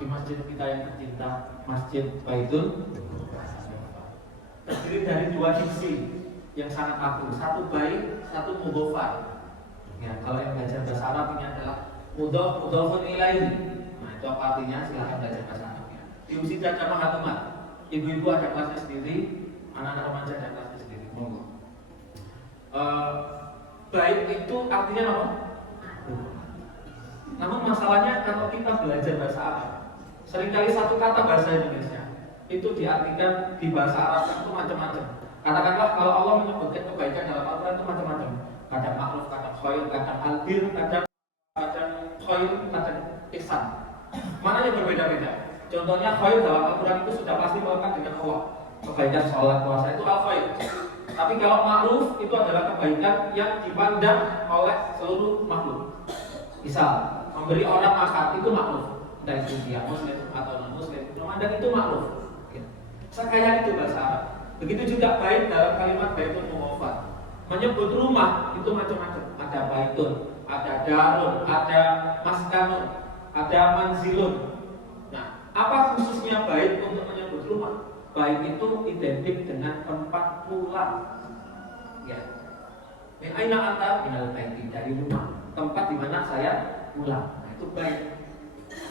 di masjid kita yang tercinta, Masjid Baitul, terdiri dari dua diksi yang sangat agung, satu bait, satu mudhofar. Ya, kalau yang belajar bahasa Arab ini adalah mudhofun ilaihi. Nah, itu apa artinya? Silahkan belajar bahasa Arabnya. Di usia jamaah hatumat, ibu-ibu ada kelasnya sendiri, anak-anak remaja ada kelasnya sendiri. Monggo. Bait itu artinya apa? Namun masalahnya kalau kita belajar bahasa Arab, seringkali satu kata bahasa Indonesia itu diartikan di bahasa Arab itu macam-macam. Katakanlah kalau Allah menyebutkan kebaikan dalam Al-Quran itu macam-macam. Kadang ma'ruf, kadang khair, kadang albir, kadang khair, kadang ihsan. Maknanya berbeda-beda. Contohnya khair dalam Al-Quran itu sudah pasti melekat dengan Allah. Kebaikan sholat puasa itu al-khair. Tapi kalau ma'ruf itu adalah kebaikan yang dipandang oleh seluruh makhluk. Misal memberi orang makan itu ma'ruf, entah itu dia muslim atau non muslim, memandang itu ma'ruf. Sekaya itu bahasa Arab. Begitu juga bait dalam kalimat baitul mughafar. Menyebut rumah itu macam-macam. Ada baitun, ada darun, ada maskanun, ada manzilun. Nah, apa khususnya bait untuk menyebut rumah? Bait itu identik dengan tempat pulang. Ya. Min aina anta minal baiti, dari rumah, tempat di mana saya pulang. Nah, itu bait.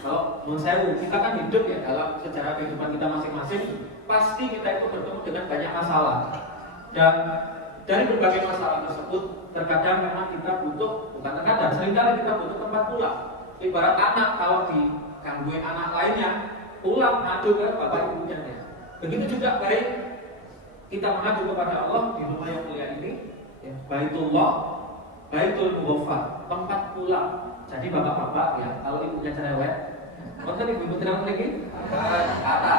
Kalau menurut saya kita kan hidup ya dalam sejarah kehidupan kita masing-masing, pasti kita itu bertemu dengan banyak masalah. Dan dari berbagai masalah tersebut, terkadang memang kita butuh, bukan terkadang, seringkali kita butuh tempat pulang. Ibarat anak kalau digangguin anak lainnya, pulang ngadu ke bapak ibunya. Begitu juga baik kita mengadu kepada Allah di rumah yang mulia ini, ya, Baitullah, Baitul Mughafar, tempat pulang. Jadi bapak-bapak ya, kalau ibunya cerewet, maka ibu tidak lagi kata.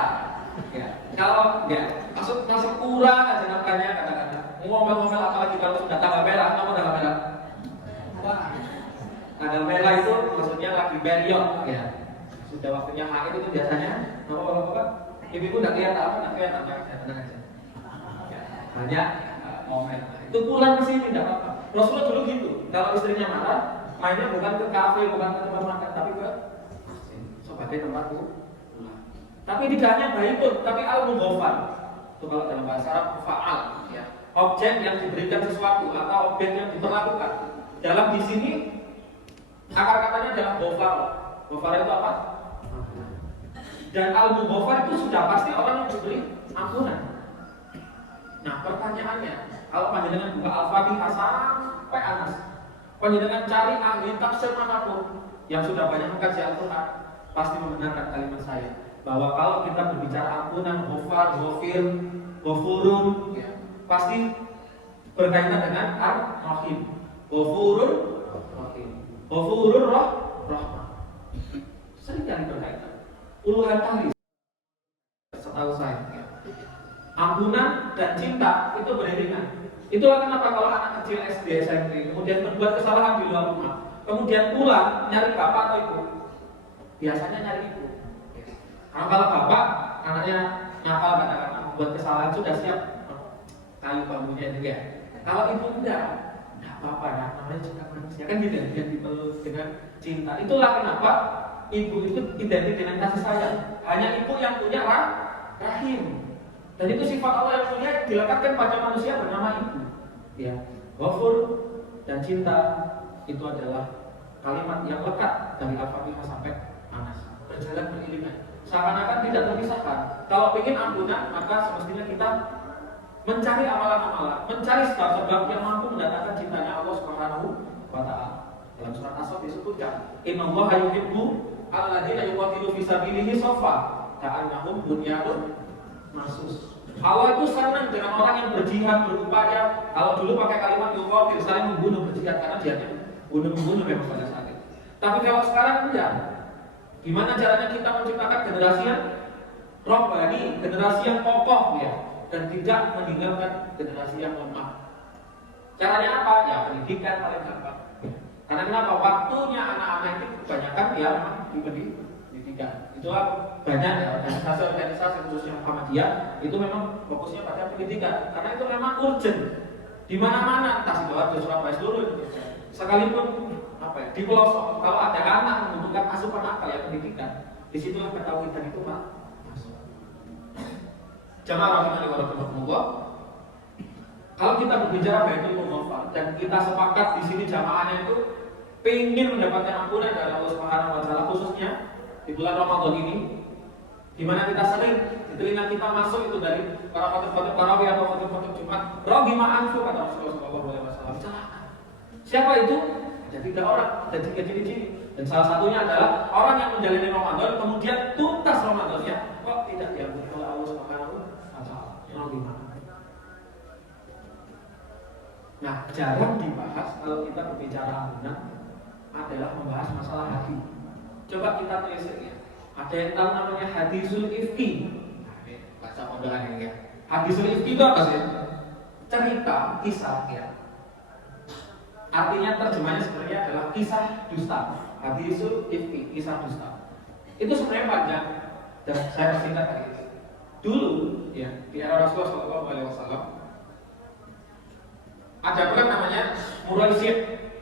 Ya, kalau ya masuk kurang aja nafkahnya kata-kata. Ngomel-ngomel apalagi kalau sudah tanggal merah, kamu tanggal merah. Tanggal merah itu maksudnya lagi period, ya. Sudah waktunya haid itu biasanya, nama bapak-bapak, ibu-ibu tidak kelihatan, tenang aja. Ya, banyak momen. Itu pulang ke sini tidak apa-apa. Rasulullah dulu gitu. Kalau istrinya marah, mainnya bukan ke kafe, bukan ke tempat makan, tapi ke sebagai tempat pulang. Tapi tidak hanya baitun, tapi al-mughafar. Itu kalau dalam bahasa Arab fa'al, ya. Objek yang diberikan sesuatu atau objek yang diperlakukan. Dalam di sini akar katanya adalah ghafar. Ghafar itu apa? Dan al-mughafar itu sudah pasti orang yang diberi ampunan. Nah, pertanyaannya, kalau panjenengan buka Al-Fatihah sampai Anas, panjenengan cari ahli tafsir manapun yang sudah banyak mengkaji Al-Quran, pasti membenarkan kalimat saya bahwa kalau kita berbicara ampunan, ghafar, ghafir, ghafurun, ya, pasti berkaitan dengan ar-rahim. Ghafurun, rahim. Ghafurun, rahmah. Sering kali berkaitan. Puluhan kali setahu saya, ya. Ampunan dan cinta itu beriringan. Itulah kenapa kalau anak kecil SD, SMP kemudian berbuat kesalahan di luar rumah, kemudian pulang nyari bapak atau ibu, biasanya nyari ibu. Karena kalau bapak anaknya nakal katakan membuat kesalahan sudah siap kayu bambunya juga. Kalau ibu enggak apa-apa, namanya juga manusia kan gitu, yang dipeluk dengan cinta. Itulah kenapa ibu itu identik dengan kasih sayang. Hanya ibu yang punya rahim. Dan itu sifat Allah yang mulia dilekatkan pada manusia bernama ibu. Ya, ghafur dan cinta itu adalah kalimat yang lekat dari Al-Fatihah sampai Anas, berjalan beriringan. Seakan-akan tidak terpisahkan. Kalau ingin ampunan, maka semestinya kita mencari amalan-amalan, mencari sebab-sebab yang mampu mendatangkan cintanya Allah Subhanahu wa Ta'ala. Dalam surat As-Saff disebutkan, "Innallaha yuhibbu alladzina yuqatilu fi sabilihi shaffa ka'annahum bunyanun marsus." Allah itu senang dengan orang yang berjihad, berupaya. Kalau dulu pakai kalimat yuqatil, saling membunuh, berjihad karena jihadnya membunuh memang pada saat itu. Tapi kalau sekarang enggak. Gimana caranya kita menciptakan generasi yang robbani, generasi yang kokoh ya, dan tidak meninggalkan generasi yang lemah. Caranya apa? Ya pendidikan paling gampang. Karena kenapa? Waktunya anak-anak itu kebanyakan ya memang diberi pendidikan. Itulah banyak ya, organisasi khususnya Muhammadiyah itu memang fokusnya pada pendidikan. Karena itu memang urgent. Di mana-mana, entah Sidoarjo, Surabaya, seluruh Indonesia. Sekalipun apa ya, di pelosok, kalau ada anak membutuhkan asupan akal ya pendidikan, Disitulah ketawitan itu Pak masuk. Jamaah rahimani wa rahimakumullah. Kalau kita berbicara Baitul Mu'affar dan kita sepakat di sini jamaahnya itu pengen mendapatkan ampunan dari Allah Subhanahu wa taala, khususnya di bulan Ramadan ini, di mana kita sering di telinga kita masuk itu dari para khotib-khotib tarawih atau khotib-khotib Jumat, "Raghima anfu," kata Rasulullah sallallahu alaihi wasallam. Siapa itu? Ada 3 orang, ada 3 ciri-ciri. Dan salah satunya adalah orang yang menjalani Ramadan kemudian tuntas Ramadannya kok tidak diampuni oleh Allah Subhanahu wa taala. Raghima. Nah, jarang dibahas kalau kita berbicara ampunan adalah membahas masalah hati. Coba kita telisik ya. Ada yang tahu namanya hadisul ifki? Baca modelan ini ya. Hadisul ifki itu apa sih? Cerita, kisah ya. Artinya terjemahnya sebenarnya adalah kisah dusta. Hadisul ifki, kisah dusta. Itu sebenarnya panjang dan saya singkat tadi. Dulu ya, di era Rasulullah SAW ada bukan namanya Muraisy.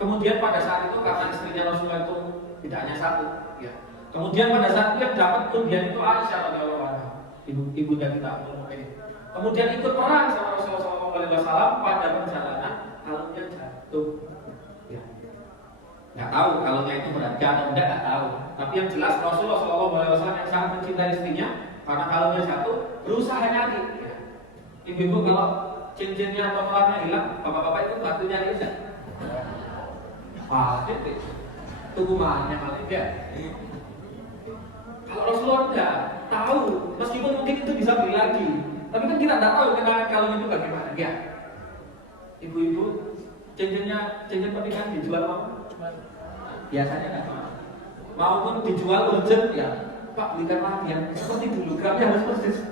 Kemudian pada saat itu karena istrinya Rasulullah itu tidak hanya satu, ya. Kemudian pada saat itu yang dapat undian itu Aisyah radhiyallahu anha, ibu dan kita Ummul Mukminin. Kemudian ikut perang sama Rasulullah SAW pada perjalanan kalungnya jatuh. Ya. Nggak tahu kalungnya itu berharga atau enggak tahu. Tapi yang jelas Rasulullah SAW yang sangat mencintai istrinya karena kalungnya jatuh berusaha nyari. Ya. Ibu-ibu kalau cincinnya atau pelarnya hilang, bapak-bapak itu bantu nyari aja. Wah, itu kumahannya malah enggak. Kalau Rasulullah enggak tahu, meskipun mungkin itu bisa beli lagi, tapi kan kita enggak tahu kenangan kalung itu bagaimana. Ya, ibu-ibu cincin pernikahan dijual mau? Biasanya enggak mau. Maupun dijual urgent ya, Pak belikan lagi yang seperti dulu, gramnya harus persis.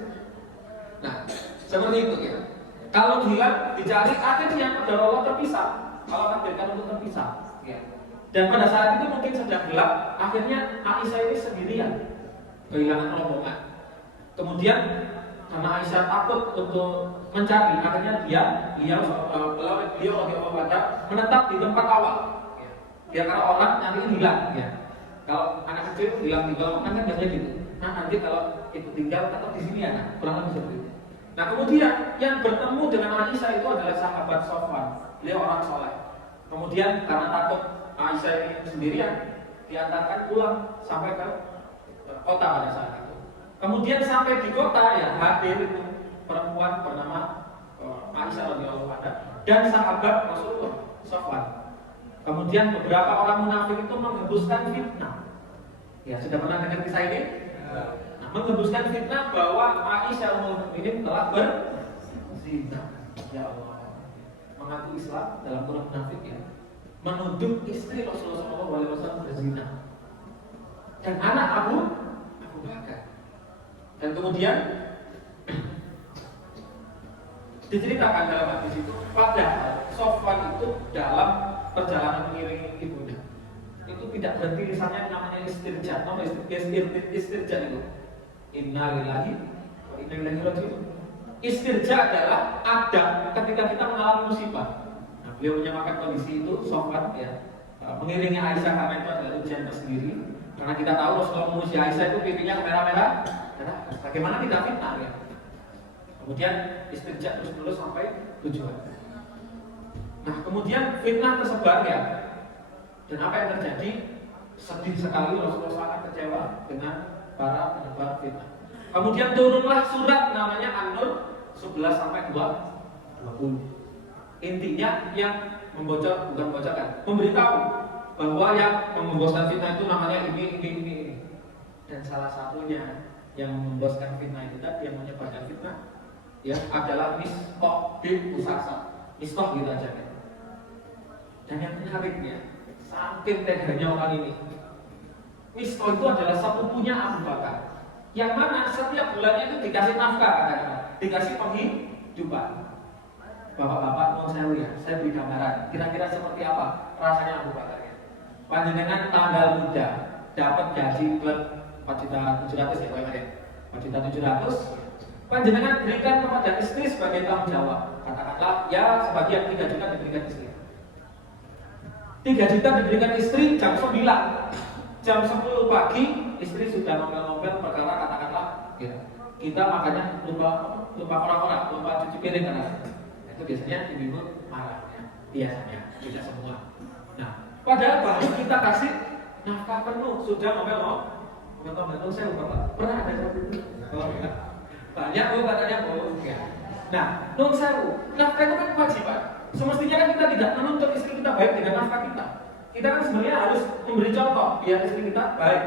Nah, seperti itu ya. Kalau hilang dicari, akhirnya yang pada Allah terpisah. Kalau takdirkan untuk terpisah. Ya. Dan pada saat itu mungkin sedang gelap, akhirnya Aisyah ini sendirian, kehilangan rombongan. Kemudian karena Aisyah takut untuk mencari, akhirnya beliau menetap di tempat awal. Ya karena orang nanti hilang. Ya. Kalau anak kecil hilang tinggal kan biasanya gitu. Nah nanti kalau itu tinggal tetap di sini ya, kurang lebih seperti itu. Nah kemudian yang bertemu dengan Aisyah itu adalah sahabat Sofwan, beliau orang soleh. Kemudian karena takut Aisyah ini sendirian, diantarkan pulang sampai ke kota pada saat itu. Kemudian sampai di kota ya hadir itu perempuan bernama Aisyah radhiyallahu anha dan sahabat Rasulullah Sofwan. Kemudian beberapa orang munafik itu menghembuskan fitnah. Ya sudah pernah dengar kisah ini? Nah, menghembuskan fitnah bahwa Aisyah Ummul Mukminin telah berzina. Ya Allah. Mengaku Islam dalam Quran munafik ya, menuduh istri Rasulullah SAW berzina dan anak Abu Bakar. Dan kemudian diceritakan dalam hadis itu, padahal Sofwan itu dalam perjalanan mengiringi ibunya itu tidak berhenti lisannya namanya istirja. Nama istirja itu inna lillahi wa inna ilaihi raji'un. Istirja adalah ada ketika kita mengalami musibah. Nah, beliau menyamakan kondisi itu Sofwan ya, mengiringi Aisyah karena itu adalah ujian tersendiri. Karena kita tahu Rasulullah menguji Aisyah itu pipinya merah-merah. Bagaimana tidak fitnah ya? Kemudian istirja terus sampai tujuan. Nah, kemudian fitnah tersebar ya. Dan apa yang terjadi? Sedih sekali Rasulullah sangat kecewa dengan para penyebar fitnah. Kemudian turunlah surat namanya An-Nur 11 sampai 20. Intinya yang memberitahu bahwa yang memboskan fitnah itu namanya ini. Dan salah satunya yang memboskan fitnah itu tadi yang menyebarkan fitnah ya adalah Mistah bin Usasa. Mistah gitu aja kan. Dan yang menariknya, saking teganya orang ini, Mistah itu adalah sepupunya Abu Bakar. Yang mana setiap bulannya itu dikasih nafkah katanya, dikasih penghidupan. Bapak-bapak mau saya beri gambaran. Kira-kira seperti apa rasanya Abu Bakar ya? Panjenengan tanggal muda dapat gaji klub 4.700.000 ya, 4.700.000. Panjenengan berikan kepada istri sebagai tanggung jawab. Katakanlah ya sebagian 3 juta diberikan istri. 3 juta diberikan istri jam 9. Jam 10 pagi istri sudah ngomel ngomel perkara katakanlah ya, kita makanya lupa orang-orang, lupa cuci piring kan. Itu biasanya ibu marah ya. Biasanya, tidak semua. Nah, padahal baru kita kasih nafkah penuh sudah ngomel ngomel saya lupa pernah ada seperti itu. Kalau enggak banyak katanya ya. Nah, non sewu, nafkah itu kan kewajiban. Semestinya kan kita tidak menuntut istri kita baik dengan nafkah kita. Kita kan sebenarnya harus memberi contoh biar istri kita baik.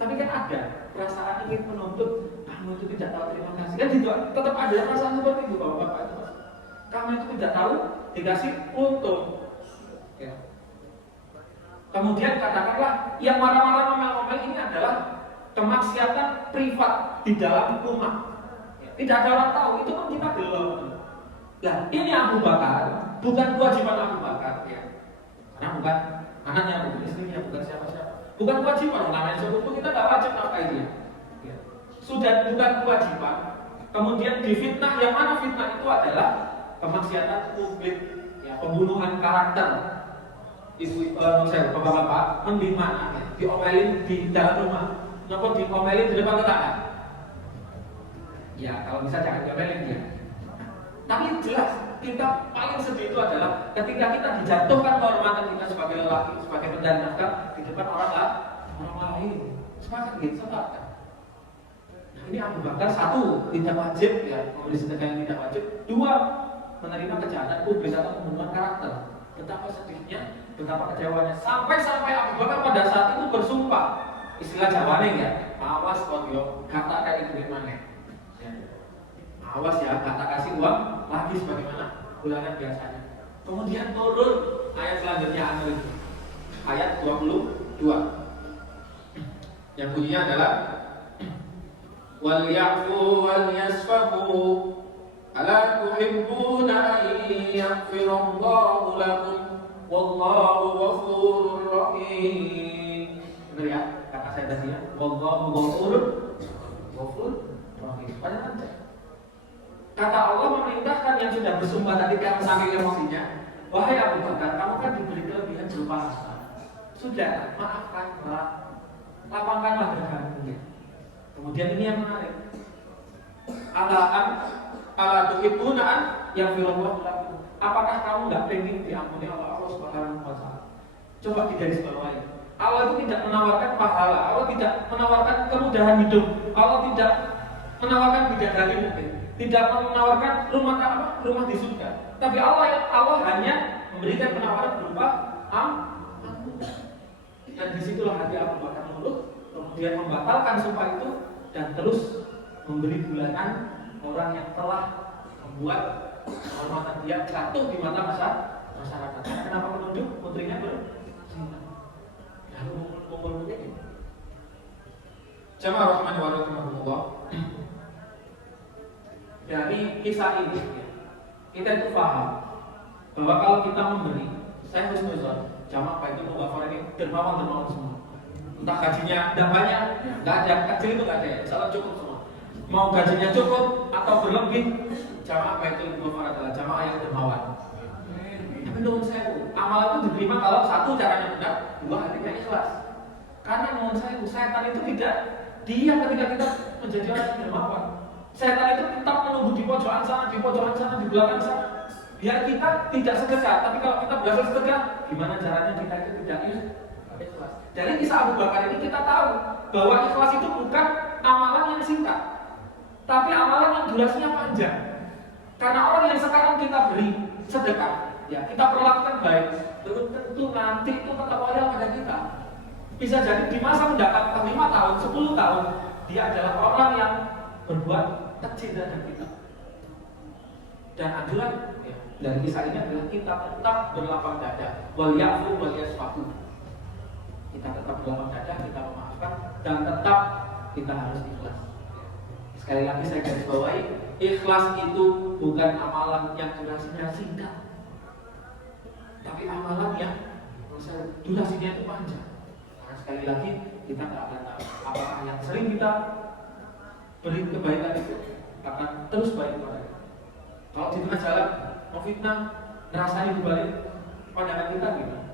Tapi kan ada perasaan ingin menuntut, kamu itu tidak tahu terima kasih. Kan juga tetap ada perasaan seperti itu bapak-bapak itu. Kamu itu tidak tahu dikasih untung. Ya. Kemudian katakanlah yang marah-marah ngomel-ngomel ini adalah kemaksiatan privat di dalam rumah. Tidak ada orang tahu, itu pun kita belum. Nah, ini Abu Bakar, bukan kewajiban Abu Bakar ya. Karena bukan anaknya, bukan istrinya, bukan siapa-siapa. Bukan kewajiban, namanya sepupu kita tidak wajib nafkahi dia. Ya. Sudah bukan kewajiban. Kemudian difitnah, yang mana fitnah itu adalah kemaksiatan publik, ya, pembunuhan karakter. Ibu, bapak-bapak, di mana? Diomelin di dalam rumah, nopo diomelin di depan tetangga. Ya, kalau bisa jangan diomelin dia. Tapi jelas, kita paling sedih itu adalah ketika kita dijatuhkan kehormatan kita sebagai lelaki, sebagai pencari nafkah di depan orang lain. Sepakat gitu, sepakat. Nah, ini Abu Bakar satu, tidak wajib ya, memberi sedekah yang tidak wajib. Dua, menerima kejahatan publik atau pembunuhan karakter. Betapa sedihnya, betapa kecewanya. Sampai Abu Bakar pada saat itu bersumpah, istilah Jawa nih ya, awas kok kata kayak gimana. Awas ya, kata kasih uang lagi sebagaimana bulanan biasanya. Kemudian turun ayat selanjutnya ayat 22 yang bunyinya adalah wal ya'fu wal yasfahu ala tuhibbuna an yaghfirallahu lakum wallahu ghafurur rahim. Benar ya kata saya tadi ya, wallahu ghafurur rahim. Padahal kata Allah memerintahkan yang sudah bersumpah tadi karena saking emosinya, wahai Abu Bakar, kamu kan diberi kelebihan berupa harta. Sudah, maafkan, lapangkanlah dadamu. Kemudian ini yang menarik. Ala tuhibbuna an yaghfirallahu lakum. Apakah kamu nggak pengen diampuni Allah Subhanahu wa taala? Coba digarisbawahi. Allah itu tidak menawarkan pahala, Allah tidak menawarkan kemudahan hidup, Allah tidak menawarkan bidadari mungkin. Tidak menawarkan rumah di surga, tapi Allah hanya memberikan penawaran berupa ampun. Dan disitulah hati Abu Bakar muluk, kemudian membatalkan sumpah itu dan terus memberi bulanan orang yang telah membuat kehormatan dia jatuh di mata masyarakat. Kenapa menunjuk putrinya berzina? Lalu mengumpul begini. Jamaah rahmani wa rahimakumullah. Dari kisah ini kita itu paham bahwa kalau kita memberi, saya husnuzon, jamaah baik itu mughafar ini dermawan semua. Entah gajinya tidak banyak, tidak ada, kecil itu tidak ada, salah cukup semua. Mau gajinya cukup atau berlebih, jamaah baik itu mughafar adalah jamaah yang dermawan. Tapi menurut saya, amal itu diterima kalau satu caranya benar, dua hatinya ikhlas. Karena menurut saya, setan itu tidak diam ketika kita menjadi orang yang dermawan. Setan itu tetap menunggu di pojokan sana, di belakang sana. Biar kita tidak sedekah, tapi kalau kita berhasil sedekah, gimana caranya kita itu tidak ikhlas? Dari kisah Abu Bakar ini kita tahu bahwa ikhlas itu bukan amalan yang singkat, tapi amalan yang durasinya panjang. Karena orang yang sekarang kita beri sedekah, ya kita perlakukan baik, belum tentu nanti itu terkawal pada kita. Bisa jadi di masa mendatang 5 tahun, 10 tahun, dia adalah orang yang berbuat kecil dari kita. Dan anjuran ya, dari kisah ini adalah kita tetap berlapang dada, wal ya'fu wal yasfahu. Kita tetap berlapang dada, kita memaafkan, dan tetap kita harus ikhlas. Sekali lagi saya garis bawahi, ikhlas itu bukan amalan yang durasinya singkat, tapi amalan yang durasinya itu panjang. Karena sekali lagi kita tidak akan tahu apakah yang sering kita beri kebaikan itu akan terus baik kepada kita. Kalau di tengah jalan memfitnah, ngerasani dibalik pandangan kita gimana?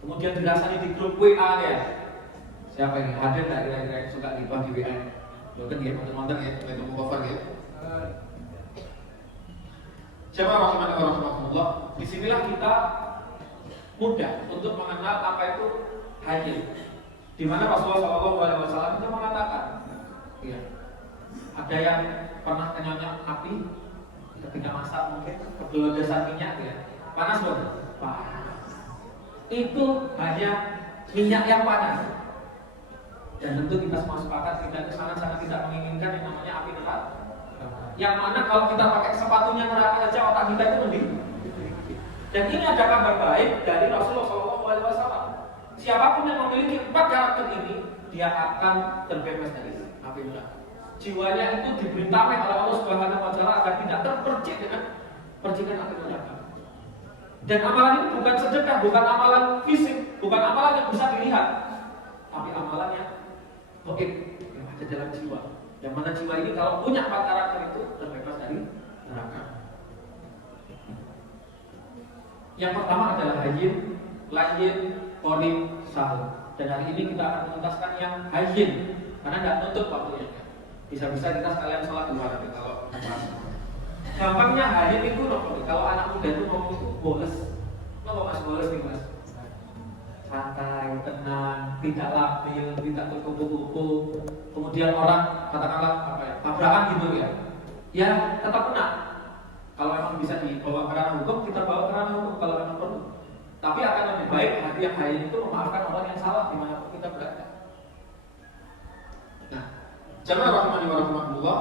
Kemudian dirasani di grup WA ya, Siapa yang hadir nggak kira-kira yang suka gibah di WA? Bukan ya, nonton ya, itu cover ya. Siapa rahimani wa rahmatullah? Disinilah kita mudah untuk mengenal apa itu hayyul. Di mana Rasulullah SAW itu mengatakan, ya, ada yang pernah kenyonyak api ketika masak mungkin kebelodasan minyak ya, panas bukan? Panas. Itu hanya minyak yang panas. Dan tentu kita semua sepakat kita itu sangat-sangat tidak menginginkan yang namanya api neraka. Yang mana kalau kita pakai sepatunya neraka saja otak kita itu mendidih. Dan ini ada kabar baik dari Rasulullah SAW. Siapapun yang memiliki 4 karakter ini, dia akan terbebas dari api neraka. Jiwanya itu diberi tameng oleh Allah Subhanahu wa Ta'ala agar tidak terpercik dengan percikan api neraka. Dan amalan ini bukan sedekah, bukan amalan fisik, bukan amalan yang bisa dilihat, tapi amalan yang gaib, yang ada dalam jiwa. Yang mana jiwa ini kalau punya 4 karakter itu terbebas dari neraka. Yang pertama adalah hayyin, layyin, qadim, sahih. Dan hari ini kita akan menuntaskan yang hayyin, karena tidak nutup waktunya. Bisa-bisa kita sekalian sholat dua nanti kalau gampangnya hayyin itu kalau anak muda itu ngomong itu boles. Kenapa mas boles nih mas? Santai, tenang, tidak labil, tidak terkupu-kupu. Kemudian orang katakanlah apa ya, tabrakan gitu ya. Ya tetap tenang. Kalau memang bisa dibawa ke ranah hukum, kita bawa ke ranah hukum kalau memang perlu. Tapi akan lebih baik hati yang hayyin itu memaafkan orang yang salah dimanapun kita berada. Nah, jamaah rahimani wa rahmatullah,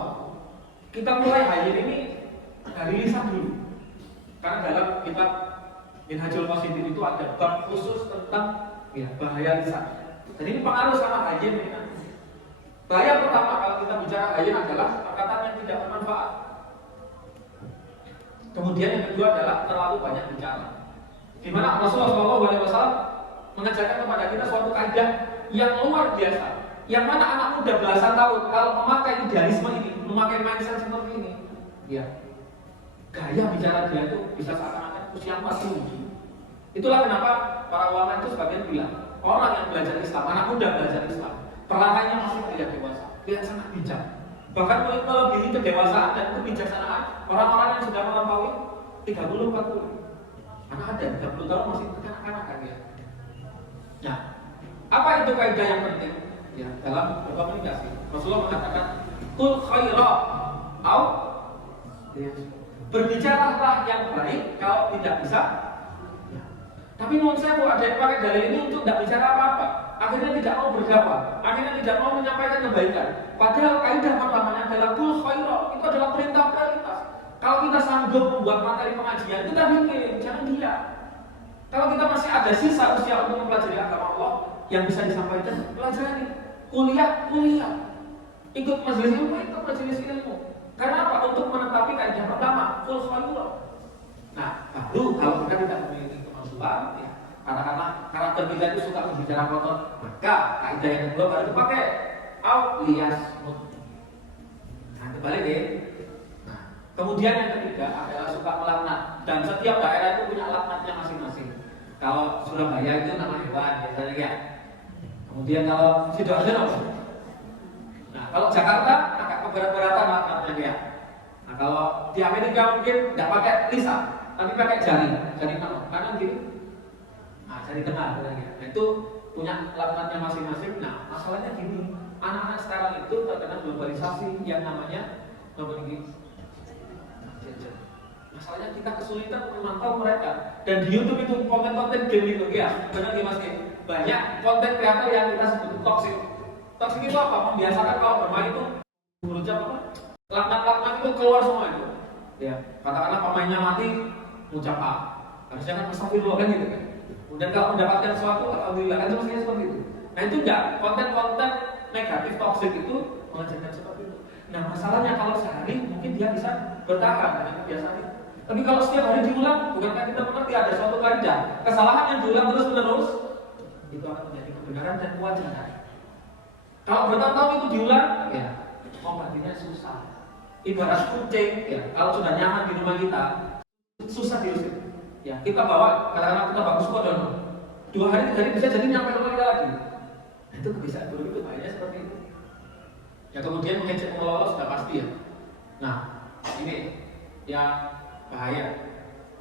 kita mulai hayyin ini dari lisan dulu. Karena dalam kitab Minhajul Qasidin itu ada bab khusus tentang ya, bahaya lisan. Dan ini pengaruh sama hayyin ini. Bahaya pertama kalau kita bicara hayyin adalah perkataan yang tidak bermanfaat. Kemudian yang kedua adalah terlalu banyak bicara. Di mana Rasulullah SAW mengajarkan kepada kita suatu kaidah yang luar biasa. Yang mana anak muda belasan tahun kalau memakai idealisme ini, memakai mindset seperti ini, ya, gaya bicara dia itu bisa seakan-akan usia 40. Itulah kenapa para ulama itu sebagian bilang orang yang belajar Islam, anak muda belajar Islam, perlahannya masih tidak dewasa, tidak sangat bijak. Bahkan melebihi kedewasaan dan kebijaksanaan orang-orang yang sudah melampaui 30-40. Karena ada 30 tahun masih kanak-kanak ya. Nah, apa itu kaidah yang penting? Ya, dalam berkomunikasi. Rasulullah mengatakan, "Qul khaira au berbicaralah yang baik kalau tidak bisa." Ya. Tapi menurut saya ada yang pakai dalil ini untuk tidak bicara apa-apa. Akhirnya tidak mau berdakwah, akhirnya tidak mau menyampaikan kebaikan. Padahal kaidah pertamanya adalah qul khaira, itu adalah perintah prioritas. Kalau kita sanggup membuat materi pengajian, kita bikin, jangan diam. Kalau kita masih ada sisa usia untuk mempelajari agama Allah yang bisa disampaikan, pelajari. Kuliah. Ikut majelis ilmu, ikut majelis ilmu. Karena apa? Untuk menetapi kaidah pertama, qul khaira. Nah, baru kalau kita tidak memiliki kemampuan, ya, karena karakter kita itu suka berbicara kotor, maka kaidah yang kedua baru dipakai, au liyasmut. Nah, kembali deh. Kemudian yang ketiga adalah suka melaknat, dan setiap daerah itu punya laknatnya masing-masing. Kalau Surabaya itu nama hewan biasanya ya. Kemudian kalau Sidoarjo apa? Nah, kalau Jakarta agak keberat-beratan laknatnya dia. Nah, kalau di Amerika mungkin tidak pakai lisan, tapi pakai jari mana? Kanan kiri. Nah, jari tengah biasanya. Nah, itu punya laknatnya masing-masing. Nah, masalahnya gini, anak-anak sekarang itu terkena globalisasi yang namanya memiliki. Masalahnya kita kesulitan memantau mereka. Dan di YouTube itu konten-konten game itu ya, benar nih Mas Kim? Banyak konten kreator yang kita sebut toxic. Toxic itu apa? Membiasakan kalau bermain itu berucap apa? Laknat-laknat itu keluar semua itu. Ya, katakanlah pemainnya mati, ucap A. Harusnya kan astagfirullah kan gitu kan. Kemudian kalau mendapatkan sesuatu, alhamdulillah kan semestinya seperti itu. Nah itu enggak, konten-konten negatif toxic itu mengajarkan seperti itu. Nah masalahnya kalau sehari mungkin dia bisa bertahan dengan kebiasaan itu. Tapi kalau setiap hari diulang, bukankah kita mengerti ada suatu kaidah kesalahan yang diulang terus-menerus itu akan menjadi kebenaran dan kewajaran. Kalau bertahun-tahun itu diulang, ya obatinya susah. Ibarat kucing, ya kalau sudah nyaman di rumah kita, susah diusir. Ya kita bawa, kadang-kadang kita bagus kodon, 2 hari 3 hari bisa jadi nyampe rumah kita lagi. Nah Itu kebiasaan buruk itu bahayanya seperti itu. Ya kemudian mengejek melolos sudah pasti ya. Nah ini yang bahaya.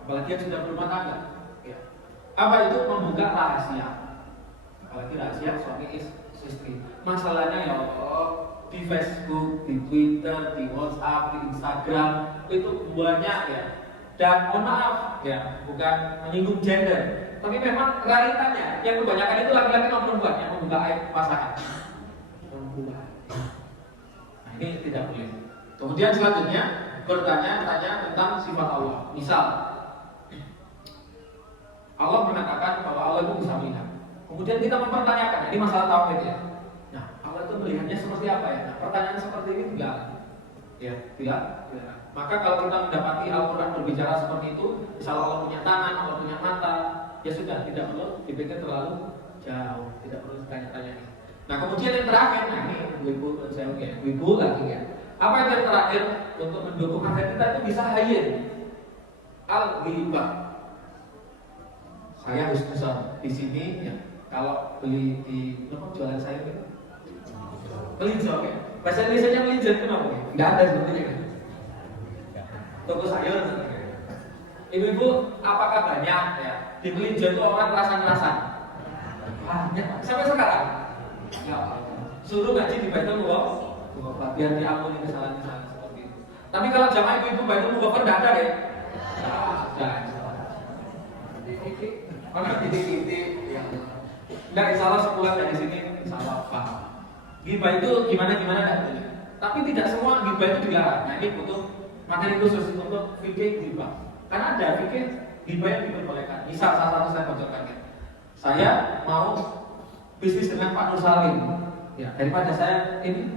Apalagi yang sudah berumah tangga. Ya. Apa itu membuka rahasia? Apalagi rahasia suami istri. Masalahnya ya Allah, di Facebook, di Twitter, di WhatsApp, di Instagram itu banyak ya. Dan mohon maaf ya, bukan menyinggung gender, tapi memang realitanya yang kebanyakan itu laki-laki non perempuan yang membuka aib pasangan. Perempuan. Nah ini tidak boleh. Kemudian selanjutnya bertanya-tanya tentang sifat Allah. Misal Allah mengatakan bahwa Allah itu bisa melihat. Kemudian kita mempertanyakan, ini masalah tauhid ya. Nah, Allah itu melihatnya seperti apa ya? Nah, pertanyaan seperti ini tidak. Ya, tidak. Maka kalau kita mendapati Al-Quran berbicara seperti itu, misal Allah punya tangan, Allah punya mata, ya sudah, tidak perlu dipikir terlalu jauh, tidak perlu ditanya-tanya. Nah, kemudian yang terakhir, nah ini ibu lagi ya. Apa yang terakhir untuk mendukung agar kita itu bisa hayyin al-ghibah. Saya harus besar di sini ya. Kalau beli di jualan sayur itu melinjol ya. Bahasa Indonesia melinjol itu apa ya? Enggak ada sebetulnya kan. Toko sayur. Ibu-ibu, apakah banyak ya di melinjol itu orang ngerasan-ngerasan? Banyak sampai sekarang. Ya, suruh ngaji di Baitul Mughafar biar diampuni kesalahan-kesalahan seperti itu. Tapi kalau jamaah ibu-ibu Baitul Mughafar enggak ada ya? Mana titik-titik yang enggak salah sepulang dari sini salah paham. Ghibah itu gimana enggak? Tapi tidak semua ghibah itu dilarang. Nah ini butuh materi khusus untuk fikih ghibah. Karena ada fikih ghibah yang diperbolehkan. Misal salah satu saya bocorkan ya. Saya mau bisnis dengan Pak Nur Salim. Ya, daripada saya ini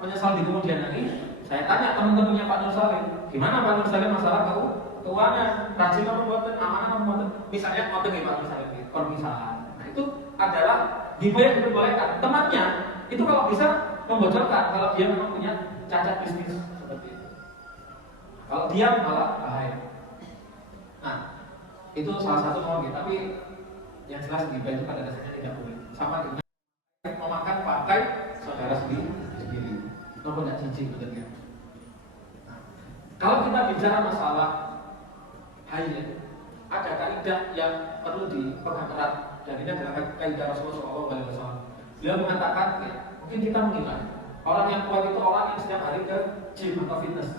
menyesal di kemudian hari, saya tanya teman-temannya Pak Nur Salim, gimana Pak Nur Salim masalah keuangan, rajin apa buatan, amanah apa buatan, misalnya mau ya Pak Nur Salim, permisalan. Nah itu adalah ghibah yang diperbolehkan. Temannya itu kalau bisa membocorkan kalau dia memang punya cacat bisnis seperti itu. Kalau dia malah bahaya. Nah itu salah satu mau gitu, tapi yang jelas ghibah itu pada dasarnya tidak boleh. Sama dengan memakan pakai saudara sendiri. Nomor tidak cincin benernya. Nah, kalau kita bicara masalah haid, ada kaidah yang perlu dipegang erat dan ini adalah kaidah Rasulullah SAW. Beliau mengatakan, ya, mungkin kita mengira orang yang kuat itu orang yang setiap hari ke gym atau fitness.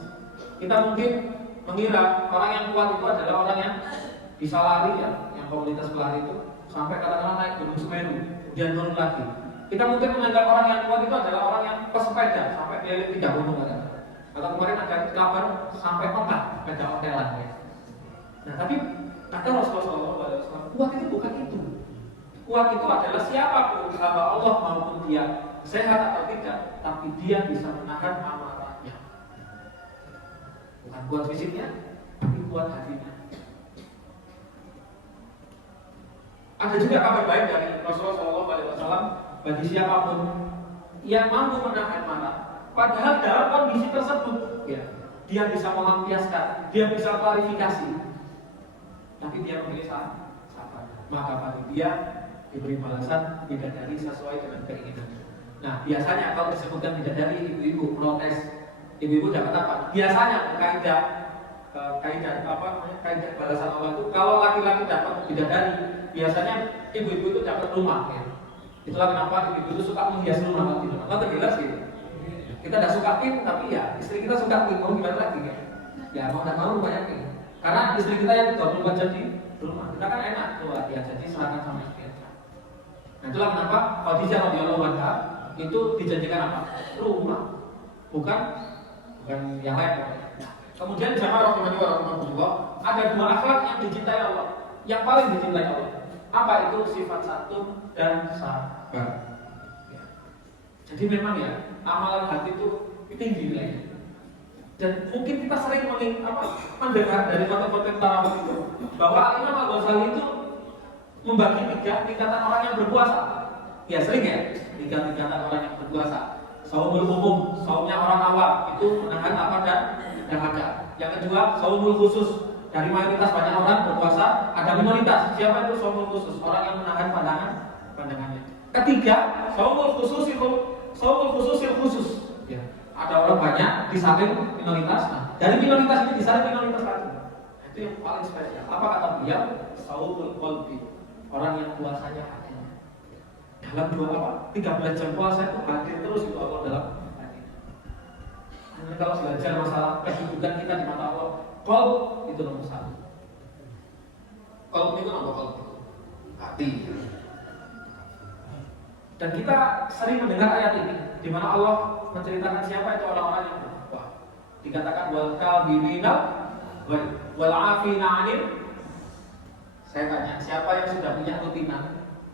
Kita mungkin mengira orang yang kuat itu adalah orang yang bisa lari ya, yang komunitas pelari itu sampai katakanlah naik Gunung Semeru, kemudian turun lagi. Kita mungkin menganggap orang yang kuat itu adalah orang yang pesepeda sampai keliling 3 gunung kan? Atau kemarin ada kabar sampai Mekah sepeda ontelan ya. Nah tapi kata Rasulullah SAW, kuat itu bukan itu. Kuat itu adalah siapapun hamba Allah maupun dia sehat atau tidak, tapi dia bisa menahan amarahnya. Bukan kuat fisiknya, tapi kuat hatinya. Ada juga kabar baik dari Rasulullah SAW bagi siapapun yang mampu menahan marah, padahal dalam kondisi tersebut, ya, dia bisa melampiaskan, dia bisa klarifikasi, tapi dia memilih sabar, maka bagi dia diberi balasan bidadari sesuai dengan keinginannya. Nah, biasanya kalau disebutkan bidadari, ibu-ibu protes, ibu-ibu dapat apa? Biasanya kaidah balasan Allah itu kalau laki-laki dapat bidadari, biasanya ibu-ibu itu dapat rumah. Ya. Itulah kenapa ibu itu suka menghias rumah kalau di rumah. Kalau terjelas gitu. Kita tidak suka pink, tapi ya istri kita suka pink. Mau gimana lagi ya? Ya mau tidak mau banyak pink. Karena istri kita yang 24 jam di rumah. Kita kan enak tuh ya. Jadi serahkan sama istri. Nah itulah kenapa Khadijah radhiyallahu anha itu dijanjikan apa? Rumah, bukan yang lain. Kemudian jamaah rahimahullah, ada 2 akhlak yang dicintai Allah, yang paling dicintai Allah. Apa itu? Sifat santun dan sabar. Ya. Jadi memang ya amalan hati itu tinggi nilainya. Dan mungkin kita sering mendengar dari konten-konten tarawih itu bahwa Imam Al-Ghazali itu membagi 3 tingkatan orang yang berpuasa. Ya sering ya 3 tingkatan orang yang berpuasa. Saumul umum, saumnya orang awam itu menahan apa dan ada. Yang kedua saumul khusus. Dari mayoritas banyak orang berpuasa, ada minoritas. Siapa itu saumul khusus? Orang yang menahan pandangannya. Ketiga, saumul khususil khusus. Ya. Ada orang banyak disamping minoritas. Nah, dari minoritas ini disamping minoritas lagi. Itu yang paling spesial. Apa kata beliau? Saumul qalbi. Orang yang puasanya hati. Dalam 13 jam puasa itu hadir terus itu Allah dalam hati. Nah, kalau belajar masalah kedudukan kita di mata Allah, qalb itu nomor 1. Qalb itu apa qalb? Hati. Dan kita sering mendengar ayat ini di mana Allah menceritakan siapa itu orang-orang yang bertakwa. Dikatakan wal kadhibina wal afina 'anil. Saya tanya, siapa yang sudah punya rutinan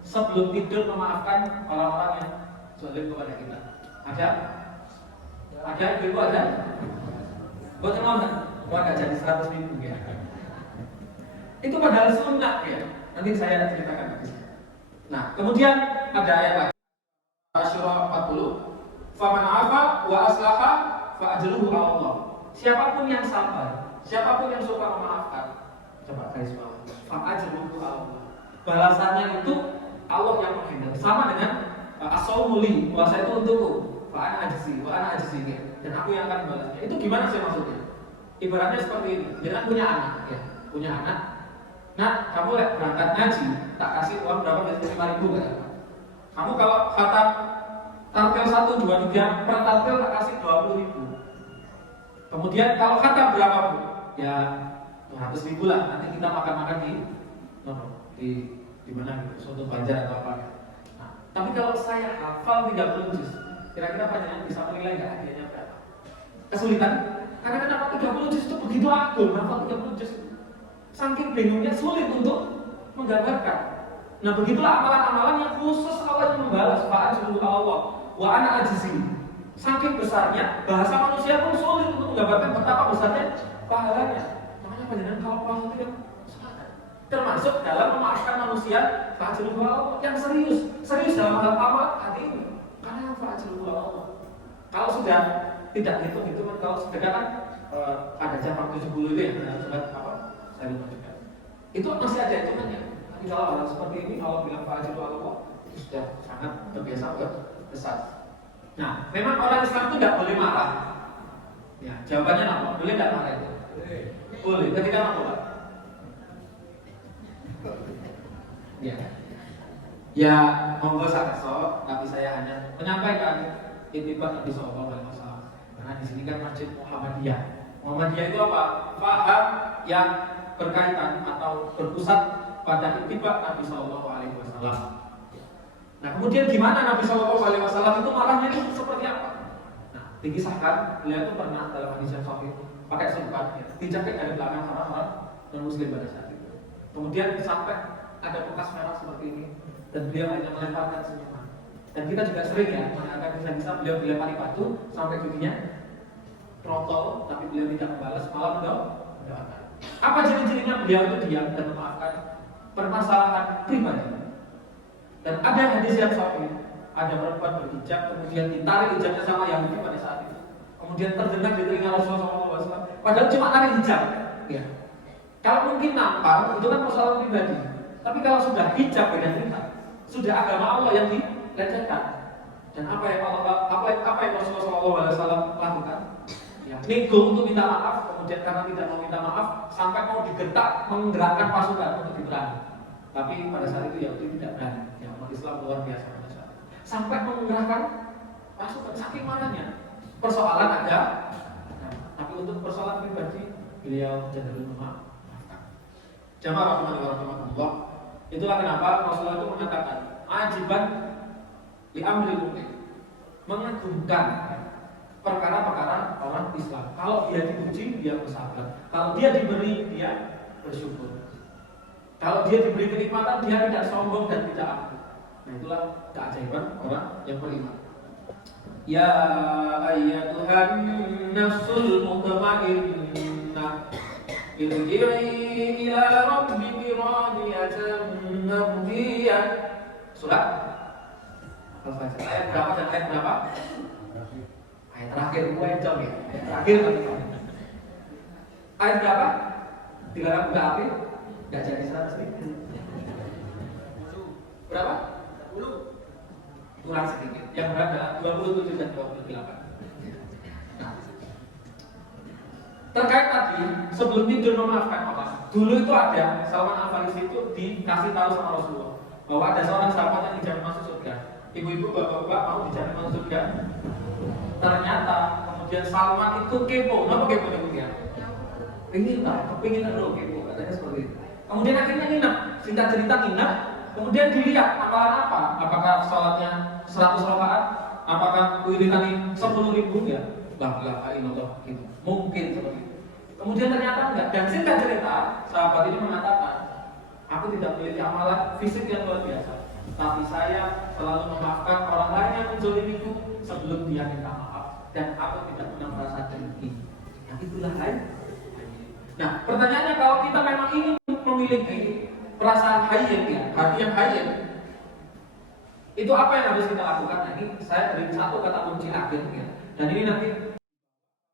sebelum tidur memaafkan orang-orang yang zalim kepada kita? Ada? Ada ibu ada? Buat mau enggak? Wah, enggak jadi 100.000 ya. Itu padahal sunnah ya. Nanti saya ceritakan. Nah, kemudian ada ayat lagi. Asyura 40. Faman 'afa wa aslaha fa ajruhu 'ala Allah. Siapapun yang sabar, siapapun yang suka memaafkan, coba garis bawah. Fa ajruhu 'ala Allah. Balasannya itu Allah yang menghendaki. Sama dengan as-saumuli, puasa itu untukku. Fa ana ajzi, dan aku yang akan membalasnya. Itu gimana sih maksudnya? Ibaratnya seperti ini. Jangan punya anak, ya. Punya anak. Nah, kamu berangkat ngaji, tak kasih uang berapa? 5.000 kan? Kamu kalau khatam tartil 1, 2, 3 per tartil tak kasih 20.000. Kemudian kalau khatam berapa Bu? Ya 200.000 lah. Nanti kita makan-makan di mana gitu, soto Banjar atau apa. Nah, tapi kalau saya hafal 30 juz, kira-kira panjenengan bisa menilai nggak hadiahnya berapa? Kesulitan? Karena kenapa 30 juz itu begitu agung, hafal 30 juz. Saking bingungnya sulit untuk menggambarkan. Nah, begitulah amalan-amalan yang khusus Allah yang membalas. Fa'ajruhu 'ala Allah wa ana ajzi. Saking besarnya, bahasa manusia pun sulit untuk menggambarkan betapa besarnya pahalanya. Makanya panjenengan kalau puasa tidak semangat. Termasuk dalam memaafkan manusia, fa'ajruhu 'ala Allah yang serius dalam hal amal hati ini. Karena fa'ajruhu 'ala Allah. Kalau sudah tidak hitung-hitungan, kalau sedekah kan ada cabang 70 itu ya, sudah apa? Saya lupa juga. Itu masih ada hitungannya. Tapi kalau hal seperti ini, Allah bilang fa'ajruhu 'ala Allah, itu sudah sangat terbiasa besar. Nah, memang orang Islam itu tidak boleh marah. Ya, jawabannya apa? Boleh tidak marah itu? Boleh. Ketika apa, Pak? Ya. Ya, monggo sakso, tapi saya hanya menyampaikan intibat Nabi sallallahu alaihi wasallam. Karena di sini kan Masjid Muhammadiyah. Muhammadiyah itu apa? Paham yang berkaitan atau berpusat pada intibat Nabi sallallahu alaihi wasallam. Nah, kemudian gimana Nabi sallallahu alaihi wasallam itu marahnya itu seperti apa? Nah, dikisahkan beliau itu pernah dalam hadis yang sahih pakai serban, ya, dijepit dari belakang sama orang non-muslim pada saat itu. Kemudian sampai ada bekas merah seperti ini dan beliau hanya melemparkan senyuman. Dan kita juga sering ya mengatakan bisa beliau dilempari batu sampai giginya trotol, tapi beliau tidak membalas, malah mendoakan. Apa ciri-cirinya beliau itu diam dan memaafkan permasalahan pribadi? Dan ada hadis yang sahih, ada perempuan berhijab kemudian ditarik hijabnya sama Yahudi pada saat itu. Kemudian terdengar di telinga Rasulullah SAW, padahal cuma tarik hijab. Ya. Kalau mungkin nampar itu kan persoalan pribadi. Tapi kalau sudah hijab beda cerita. Sudah agama Allah yang dilecehkan. Dan apa yang Rasulullah SAW lakukan? Ya, nego untuk minta maaf, kemudian karena tidak mau minta maaf sampai mau digertak menggerakkan pasukan untuk diperangi. Tapi pada saat itu Yahudi tidak berani. Ya, umat Islam luar biasa pada saat itu. Sampai menggerakkan pasukan saking marahnya. Persoalan ada, nah, tapi untuk persoalan pribadi beliau cenderung memaafkan. Jamaah rahimahullah. Itulah kenapa Rasulullah itu mengatakan ajiban li amri mu'min, mengagumkan perkara-perkara orang Islam. Kalau dia dipuji, dia bersabar. Kalau dia diberi, dia bersyukur. Kalau dia diberi kenikmatan, dia tidak sombong dan tidak angkuh. Nah, itulah keajaiban orang yang beriman. Ya ayyatuhan nafsul mutmainnah, irji'i ila rabbiki radiyatan mardiyah. Surat Al-Fajr. Ayat berapa dan ayat berapa? Ayat terakhir, ayat terakhir. Ayat terakhir nanti. Ayat berapa? Dilarang buka api? Gak jadi 100 nih. Berapa? 10. kurang sedikit. Yang benar adalah 27 dan 28. Nah, terkait tadi sebelum tidur memaafkan orang, dulu itu ada Salman Al Farisi itu dikasih tahu sama Rasulullah bahwa ada seorang sahabat yang dijamin masuk surga. Ibu-ibu, bapak-bapak mau dijamin masuk surga. Ternyata kemudian Salman itu kepo. Kenapa kepo kemudian? Pengen lah, kepingin lo kepo, katanya seperti itu. Kemudian akhirnya nginep, singkat cerita nginep. Kemudian dilihat amalan apa? Apakah sholatnya 100 rakaat? Apakah wiridan 10.000 ya? La ilaha illallah gitu. Mungkin seperti itu. Kemudian ternyata enggak. Dan singkat cerita, sahabat ini mengatakan, aku tidak memiliki amalan fisik yang luar biasa, tapi saya selalu memaafkan orang lain yang menzolimiku sebelum dia minta maaf, dan aku tidak pernah merasa dengki. Nah, itulah lain. Nah, pertanyaannya, kalau kita memang ingin memiliki perasaan hayyin, ya, hati yang hayyin, itu apa yang harus kita lakukan? Nah, ini saya beri satu kata kunci akhir, ya. Dan ini nanti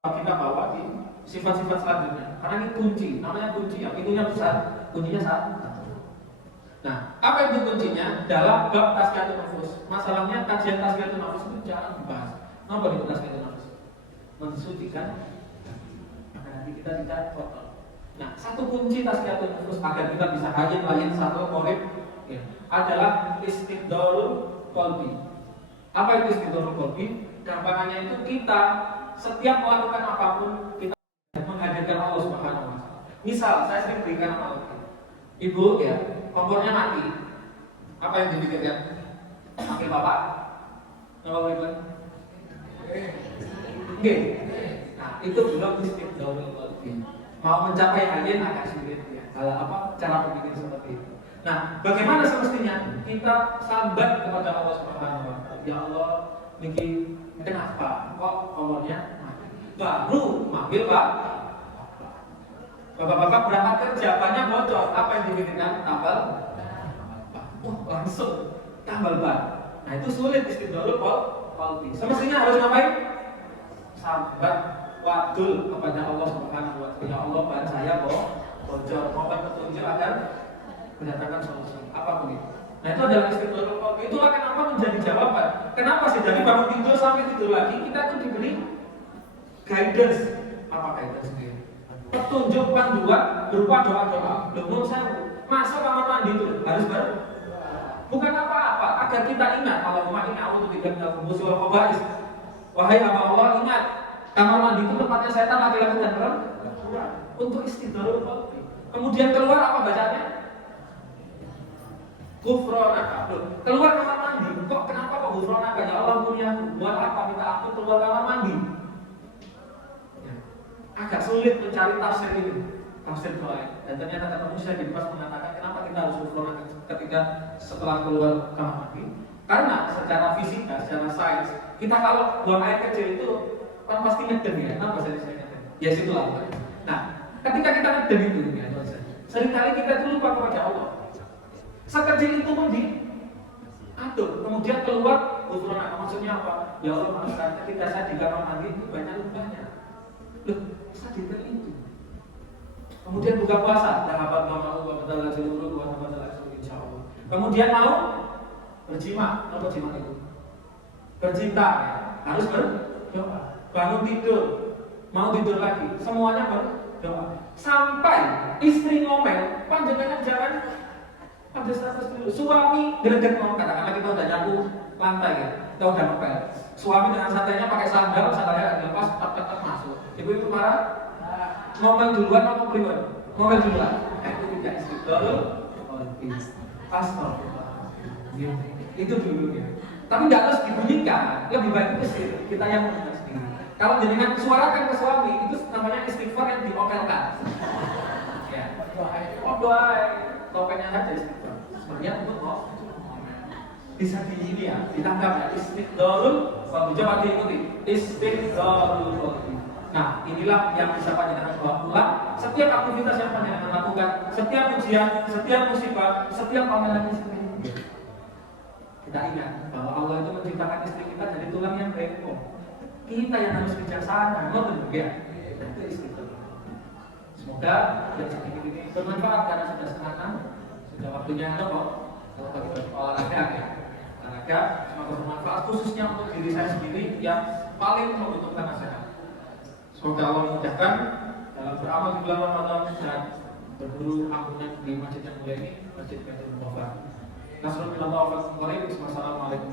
kita bawa di sifat-sifat selanjutnya. Karena ini kunci, namanya kunci, ya, pintunya besar, kuncinya satu. Nah, apa itu kuncinya? Dalam bab tazkiyatun nufus. Masalahnya kajian tazkiyatun nufus itu jarang dibahas. Apa itu tazkiyatun nufus? Mensucikan. Nah, nanti kita tidak total. Nah, satu kunci tazkiyatun nufus agar kita bisa hayyin lain satu qorib, ya, adalah istidharul qalbi. Apa itu istidharul qalbi? Gampangannya itu kita setiap melakukan apapun kita menghadirkan Allah Subhanahu wa taala. Misal saya sering berikan analogi. Ibu, ya, kompornya mati. Apa yang dipikirkan? Panggil bapak. Nama bapak? Oke. Nah, itu belum istidharul qalbi. Mau mencapai hayyin agak sulit, ya. Kalau apa cara berpikir seperti itu. Nah, bagaimana semestinya kita sambat kepada Allah Subhanahu wa taala? Ya Allah, niki kenapa kok kompornya mati? Baru manggil Pak. Bapak-bapak berangkat kerja, banyak bocor. Apa yang dipikirkan? Tambal. Langsung tambal ban. Nah, itu sulit istidharul qalbi. Semestinya harus ngapain? Sambat wadul kepada Allah Subhanahu wa taala. Ya Allah, ban saya kok bocor. Mohon petunjuk agar mendatangkan solusi. Apapun itu. Nah, itu adalah istidharul qalbi. Itulah kenapa menjadi jawaban. Kenapa sih dari bangun tidur sampai tidur lagi kita itu diberi guidance. Apa guidance itu? Petunjuk panduan berupa doa-doa. Belum saya masuk kamar mandi itu harus bukan apa-apa, agar kita ingat Allahumma inni a'udzubika minal khubuthi wal khaba'is. Wahai hamba Allah, ingat kamar mandi itu tempatnya setan laki-laki dan perempuan. Untuk istidharul qalbi. Kemudian keluar apa bacanya? Ghufranaka. Keluar kamar mandi. Kok kenapa kok ghufranaka? Ya Allah, mulia buat apa minta aku keluar kamar mandi? Agak sulit mencari tafsir ini, tafsir doa. Dan ternyata kata Musa di pas mengatakan kenapa kita harus ghufranaka ketika setelah keluar kamar mandi? Karena secara fisika, secara sains, kita kalau buang air kecil itu kan pasti ngeden, ya. Kenapa saya ngeden? Ya situlah. Nah, ketika kita ngeden itu, ya, seringkali kita itu lupa kepada Allah. Sekecil itu pun diatur, kemudian keluar ghufranaka. Maksudnya apa? Ya Allah, maafkan ketika saya di kamar mandi itu banyak lupanya. Loh, sadar itu. Kemudian buka puasa, sahabat mau batal seluruh puasa batal insyaallah. Kemudian mau berjima, apa jima itu? Bercinta, ya. Harus berdoa. Bangun tidur, mau tidur lagi, semuanya berdoa. Sampai istri ngomel, panjenengan jangan ada status dulu. Suami gredeg mau katakanlah kita udah nyapu lantai, ya. Kita udah ngepel. Suami dengan santainya pakai sandal, sandalnya dilepas, tak masuk. Ibu-ibu marah, ngomel duluan atau pribadi? Ngomel duluan. Itu tidak istidharul qalbi. Astagfirullah. Itu dulunya. Tapi tidak harus dibunyikan. Lebih baik itu kita yang mendengar sendiri. Kalau jenengan suarakan ke suami, itu namanya istighfar yang diokelkan. Ya. Oh doa, topengnya saja istighfar. Sebenarnya untuk bisa ini ya, ditangkap ya. Istidharul qalbi. Coba diikuti. Istidharul qalbi. Nah, inilah yang bisa panjenengan bawa pulang. Setiap aktivitas yang panjenengan lakukan, setiap ujian, setiap musibah, setiap amalan istri. Kita ingat bahwa Allah itu menciptakan istri kita dari tulang yang bengkok. Kita yang harus bijaksana, betul ya? Itu istri kita. Semoga yang sedikit ini bermanfaat karena sudah setengah 6, sudah waktunya kok. Kalau bagi olahraga ya. tenaga, semoga bermanfaat khususnya untuk diri saya sendiri yang paling membutuhkan nasihat. Semoga Allah memudahkan dalam beramal di bulan Ramadan dan berburu ampunan di masjid yang mulia ini, Masjid Baitul Muqarrab. Nasrullah wa Wassalamualaikum